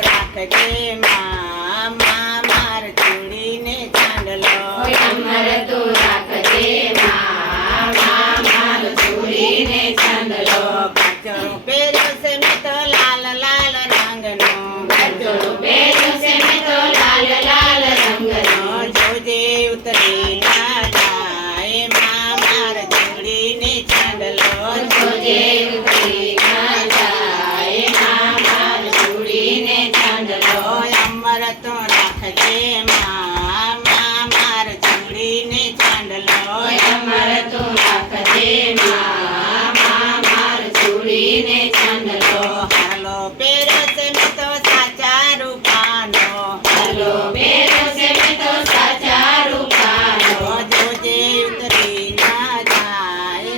રાખજે માં માર ચૂડીને ચાંદલો અમર તું રાખજે માં માર ચૂડીને ચાંદલો કાચરો પહેર્યો છે મેં તો લાલ લાલ રંગનો કાચરો પહેર્યો છે મેં તો લાલ લાલ રંગનો જોજે ઉતરી ના જાય માર ચૂડીને ચાંદલો જોજે ઉતરી ના જાય માર ચૂડીને ચાંદલો અમર તો રાખજે માં માર ચૂડીને ચાંદલો અમર તું રાખજે માં માર ચૂડીને ચાંદલો હાલો પહેર્યો છે મેં તો સાચા રૂપાનો હાલો પહેર્યો છે મેં તો સાચા રૂપાનો જોજે ઉતરી ના જાય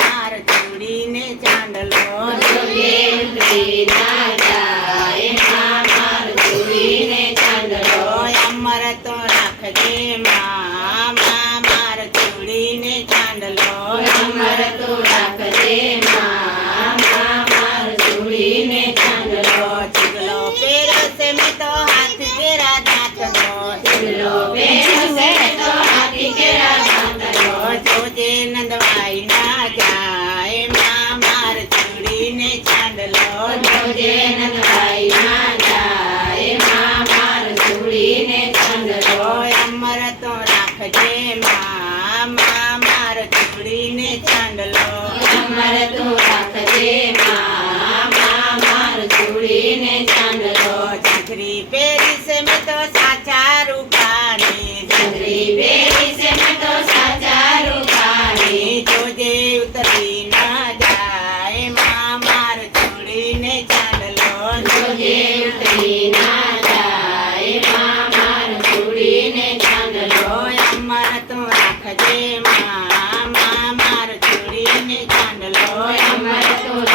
માર ચૂડીને ચાંદલો જોજે ઉતરી ના જાય માર ચૂડીને ચાંદલો અમર તો રાખજે માં માર ચૂડીને ચાંદલો અમર તું રાખજે માં માર ચૂડીને ચાંદલો ચીગલો પહેર્યો છે મેં તો હાથી કેરા દાંતનો ચીગલો પહેર્યો છે મેં તો હાથી કેરા દાંતનો જોજે નંદવાઈ ના જાય માર ચૂડીને ચાંદલો જોજે નંદભાઈ ના જાય માર ચૂડીને ચાંદલો અમર તો રાખજે માં માર ચૂડીને ચાંદલો અમર તું રાખજે માં માર ચૂડીને ચાંદલો છત્રી પહેરી છે મેં તો સાચા રૂપાની છત્રી પહેરી છે મેં તો સાચા રૂપાની જોજે ઉતરી ના જાય માર ચૂડીને ચાંદલો જોજે ઉતરી ના જાય માર ચૂડીને ચાંદલો અમર તો રાખજે માં માર ચૂડીને ચાંદલો અમર તું